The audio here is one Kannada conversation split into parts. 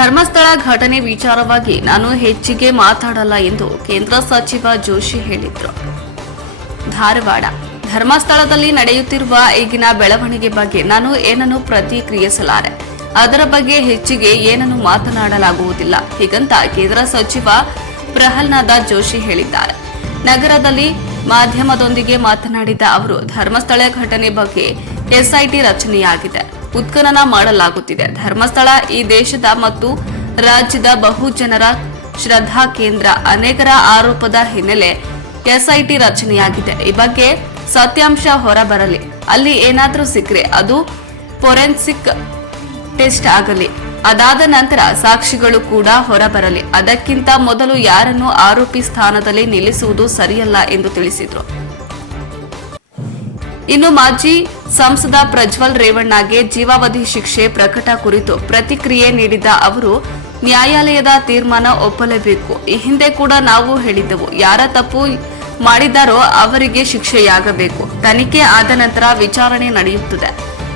ಧರ್ಮಸ್ಥಳ ಘಟನೆ ವಿಚಾರವಾಗಿ ನಾನು ಹೆಚ್ಚಿಗೆ ಮಾತಾಡಲ್ಲ ಎಂದು ಕೇಂದ್ರ ಸಚಿವ ಜೋಶಿ ಹೇಳಿದರು. ಧಾರವಾಡ ಧರ್ಮಸ್ಥಳದಲ್ಲಿ ನಡೆಯುತ್ತಿರುವ ಈಗಿನ ಬೆಳವಣಿಗೆ ಬಗ್ಗೆ ನಾನು ಏನನ್ನು ಪ್ರತಿಕ್ರಿಯಿಸಲಾರೆ? ಅದರ ಬಗ್ಗೆ ಹೆಚ್ಚಿಗೆ ಏನನ್ನು ಮಾತನಾಡಲಾಗುವುದಿಲ್ಲ? ಹೀಗಂತ ಕೇಂದ್ರ ಸಚಿವ ಪ್ರಹ್ಲಾದ ಜೋಶಿ ಹೇಳಿದ್ದಾರೆ. ನಗರದಲ್ಲಿ ಮಾಧ್ಯಮದೊಂದಿಗೆ ಮಾತನಾಡಿದ ಅವರು, ಧರ್ಮಸ್ಥಳ ಘಟನೆ ಬಗ್ಗೆ ಎಸ್ಐಟಿ ರಚನೆಯಾಗಿದೆ. ಉತ್ಖನನ ಮಾಡಲಾಗುತ್ತಿದೆ. ಧರ್ಮಸ್ಥಳ, ಈ ದೇಶದ ಮತ್ತು ರಾಜ್ಯದ ಬಹುಜನರ ಶ್ರದ್ಧಾ ಕೇಂದ್ರ. ಅನೇಕರ ಆರೋಪದ ಹಿನ್ನೆಲೆ ಎಸ್ಐಟಿ ರಚನೆಯಾಗಿದೆ. ಈ ಬಗ್ಗೆ ಸತ್ಯಾಂಶ ಹೊರಬರಲಿ. ಅಲ್ಲಿ ಏನಾದರೂ ಸಿಕ್ಕರೆ ಅದು ಫೊರೆನ್ಸಿಕ್ ಟೆಸ್ಟ್ ಆಗಲಿ. ಅದಾದ ನಂತರ ಸಾಕ್ಷಿಗಳು ಕೂಡ ಹೊರಬರಲಿ. ಅದಕ್ಕಿಂತ ಮೊದಲು ಯಾರನ್ನು ಆರೋಪಿ ಸ್ಥಾನದಲ್ಲಿ ನಿಲ್ಲಿಸುವುದು ಸರಿಯಲ್ಲ ಎಂದು ತಿಳಿಸಿದರು. ಇನ್ನು ಮಾಜಿ ಸಂಸದ ಪ್ರಜ್ವಲ್ ರೇವಣ್ಣಗೆ ಜೀವಾವಧಿ ಶಿಕ್ಷೆ ಪ್ರಕಟ ಕುರಿತು ಪ್ರತಿಕ್ರಿಯೆ ನೀಡಿದ ಅವರು, ನ್ಯಾಯಾಲಯದ ತೀರ್ಮಾನ ಒಪ್ಪಲೇಬೇಕು. ಈ ಹಿಂದೆ ಕೂಡ ನಾವು ಹೇಳಿದ್ದೆವು. ಯಾರ ತಪ್ಪು ಮಾಡಿದ್ದಾರೋ ಅವರಿಗೆ ಶಿಕ್ಷೆಯಾಗಬೇಕು. ತನಿಖೆ ಆದ ನಂತರ ವಿಚಾರಣೆ ನಡೆಯುತ್ತದೆ.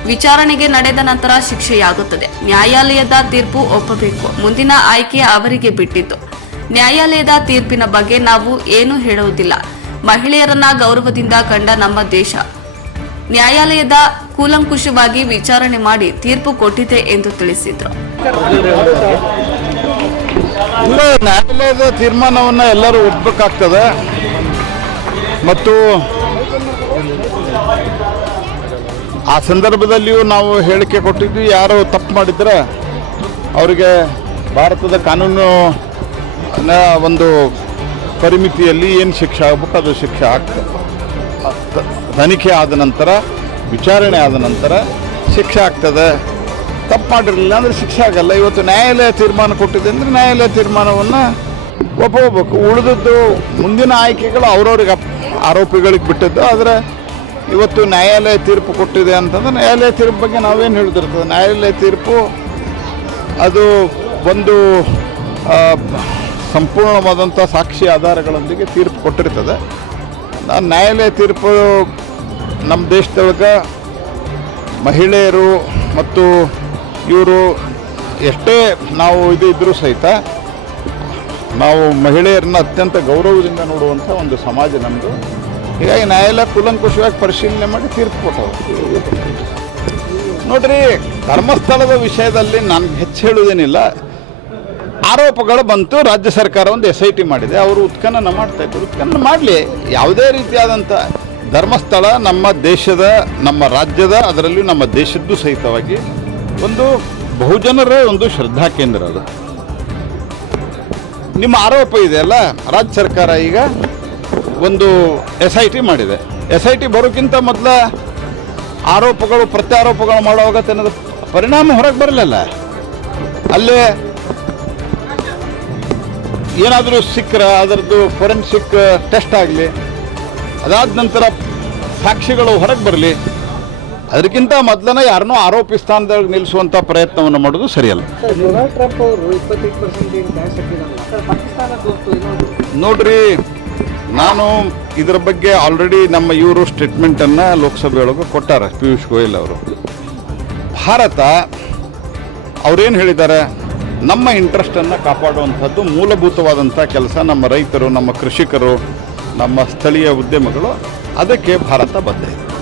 ವಿಚಾರಣೆಗೆ ನಡೆದ ನಂತರ ಶಿಕ್ಷೆಯಾಗುತ್ತದೆ. ನ್ಯಾಯಾಲಯದ ತೀರ್ಪು ಒಪ್ಪಬೇಕು. ಮುಂದಿನ ಆಯ್ಕೆ ಅವರಿಗೆ ಬಿಟ್ಟಿದ್ದು. ನ್ಯಾಯಾಲಯದ ತೀರ್ಪಿನ ಬಗ್ಗೆ ನಾವು ಏನು ಹೇಳುವುದಿಲ್ಲ. ಮಹಿಳೆಯರನ್ನ ಗೌರವದಿಂದ ಕಂಡ ನಮ್ಮ ದೇಶ. ನ್ಯಾಯಾಲಯದ ಕೂಲಂಕುಷವಾಗಿ ವಿಚಾರಣೆ ಮಾಡಿ ತೀರ್ಪು ಕೊಟ್ಟಿದೆ ಎಂದು ತಿಳಿಸಿದರು. ನ್ಯಾಯಾಲಯದ ತೀರ್ಮಾನವನ್ನು ಎಲ್ಲರೂ ಒಪ್ಪಬೇಕಾಗ್ತದೆ ಮತ್ತು ಆ ಸಂದರ್ಭದಲ್ಲಿಯೂ ನಾವು ಹೇಳಿಕೆ ಕೊಟ್ಟಿದ್ವಿ ಯಾರು ತಪ್ಪು ಮಾಡಿದ್ರೆ ಅವರಿಗೆ ಭಾರತದ ಕಾನೂನು ಒಂದು ಪರಿಮಿತಿಯಲ್ಲಿ ಏನು ಶಿಕ್ಷೆ ಆಗ್ಬೇಕು, ಅದು ಶಿಕ್ಷೆ ಆಗ್ತದೆ. ತನಿಖೆ ಆದ ನಂತರ, ವಿಚಾರಣೆ ಆದ ನಂತರ ಶಿಕ್ಷೆ ಆಗ್ತದೆ. ತಪ್ಪು ಮಾಡಿರಲಿಲ್ಲ ಅಂದರೆ ಶಿಕ್ಷೆ ಆಗಲ್ಲ. ಇವತ್ತು ನ್ಯಾಯಾಲಯ ತೀರ್ಮಾನ ಕೊಟ್ಟಿದೆ ಅಂದರೆ ನ್ಯಾಯಾಲಯ ತೀರ್ಮಾನವನ್ನು ಒಪ್ಪೋಗ್ಬೇಕು ಉಳಿದದ್ದು ಮುಂದಿನ ಆಯ್ಕೆಗಳು ಅವ್ರವ್ರಿಗೆ ಆರೋಪಿಗಳಿಗೆ ಬಿಟ್ಟಿದ್ದು. ಆದರೆ ಇವತ್ತು ನ್ಯಾಯಾಲಯ ತೀರ್ಪು ಕೊಟ್ಟಿದೆ ಅಂತಂದ್ರೆ ನ್ಯಾಯಾಲಯ ತೀರ್ಪು ಬಗ್ಗೆ ನಾವೇನು ಹೇಳಿದಿರ್ತದೆ? ನ್ಯಾಯಾಲಯ ತೀರ್ಪು ಅದು ಒಂದು ಸಂಪೂರ್ಣವಾದಂಥ ಸಾಕ್ಷಿ ಆಧಾರಗಳೊಂದಿಗೆ ತೀರ್ಪು ಕೊಟ್ಟಿರ್ತದೆ. ನಾನು ನ್ಯಾಯಾಲಯ ತೀರ್ಪು ನಮ್ಮ ದೇಶದೊಳಗೆ ಮಹಿಳೆಯರು ಮತ್ತು ಇವರು ಎಷ್ಟೇ ನಾವು ಇದು ಇದ್ದರೂ ಸಹಿತ ನಾವು ಮಹಿಳೆಯರನ್ನ ಅತ್ಯಂತ ಗೌರವದಿಂದ ನೋಡುವಂಥ ಒಂದು ಸಮಾಜ ನಮ್ಮದು ಹೀಗಾಗಿ ನ್ಯಾಯಾಲಯ ಕುಲಂಕುಷವಾಗಿ ಪರಿಶೀಲನೆ ಮಾಡಿ ತೀರ್ಪು ಕೊಟ್ಟವು ನೋಡ್ರಿ, ಧರ್ಮಸ್ಥಳದ ವಿಷಯದಲ್ಲಿ ನಾನು ಹೆಚ್ಚು ಹೇಳುವುದೇನಿಲ್ಲ. ಆರೋಪಗಳು ಬಂತು, ರಾಜ್ಯ ಸರ್ಕಾರ ಒಂದು ಎಸ್ ಐ ಟಿ ಮಾಡಿದೆ. ಅವರು ಉತ್ಖನನ ಮಾಡ್ತಾ ಇದ್ರು. ಉತ್ಖನನ ಮಾಡಲಿ. ಯಾವುದೇ ರೀತಿಯಾದಂಥ ಧರ್ಮಸ್ಥಳ ನಮ್ಮ ದೇಶದ, ನಮ್ಮ ರಾಜ್ಯದ, ಅದರಲ್ಲೂ ನಮ್ಮ ದೇಶದ್ದು ಸಹಿತವಾಗಿ ಒಂದು ಬಹುಜನರ ಒಂದು ಶ್ರದ್ಧಾ ಕೇಂದ್ರ ಅದು. ನಿಮ್ಮ ಆರೋಪ ಇದೆ ಅಲ್ಲ, ರಾಜ್ಯ ಸರ್ಕಾರ ಈಗ ಒಂದು ಎಸ್ ಐ ಟಿ ಮಾಡಿದೆ. ಎಸ್ ಐ ಟಿ ಬರೋಕ್ಕಿಂತ ಮೊದಲ ಆರೋಪಗಳು, ಪ್ರತ್ಯಾರೋಪಗಳು ಮಾಡುವಾಗ ತನ್ನದು ಪರಿಣಾಮ ಹೊರಗೆ ಬರಲಿಲ್ಲ. ಅಲ್ಲೇ ಏನಾದರೂ ಸಿಕ್ಕರೆ, ಅದರದ್ದು ಫೊರೆನ್ಸಿಕ್ ಟೆಸ್ಟ್ ಆಗಲಿ ಅದಾದ ನಂತರ ಸಾಕ್ಷಿಗಳು ಹೊರಗೆ ಬರಲಿ. ಅದಕ್ಕಿಂತ ಮೊದಲನೇ ಯಾರನ್ನೂ ಆರೋಪಿ ಸ್ಥಾನದಲ್ಲಿ ನಿಲ್ಲಿಸುವಂಥ ಪ್ರಯತ್ನವನ್ನು ಮಾಡೋದು ಸರಿಯಲ್ಲ. ನೋಡ್ರಿ ನಾನು ಇದರ ಬಗ್ಗೆ ಆಲ್ರೆಡಿ ನಮ್ಮ ಇವರು ಸ್ಟೇಟ್ಮೆಂಟನ್ನು ಲೋಕಸಭೆಯೊಳಗೆ ಕೊಟ್ಟಾರೆ ಪಿಯೂಷ್ ಗೋಯಲ್ ಅವರು. ಭಾರತ ಅವರೇನು ಹೇಳಿದ್ದಾರೆ ನಮ್ಮ ಇಂಟ್ರೆಸ್ಟನ್ನು ಕಾಪಾಡುವಂಥದ್ದು ಮೂಲಭೂತವಾದಂಥ ಕೆಲಸ ನಮ್ಮ ರೈತರು ನಮ್ಮ ಕೃಷಿಕರು ನಮ್ಮ ಸ್ಥಳೀಯ ಉದ್ಯಮಗಳು ಅದಕ್ಕೆ ಭಾರತ ಬದ್ಧ ಇದೆ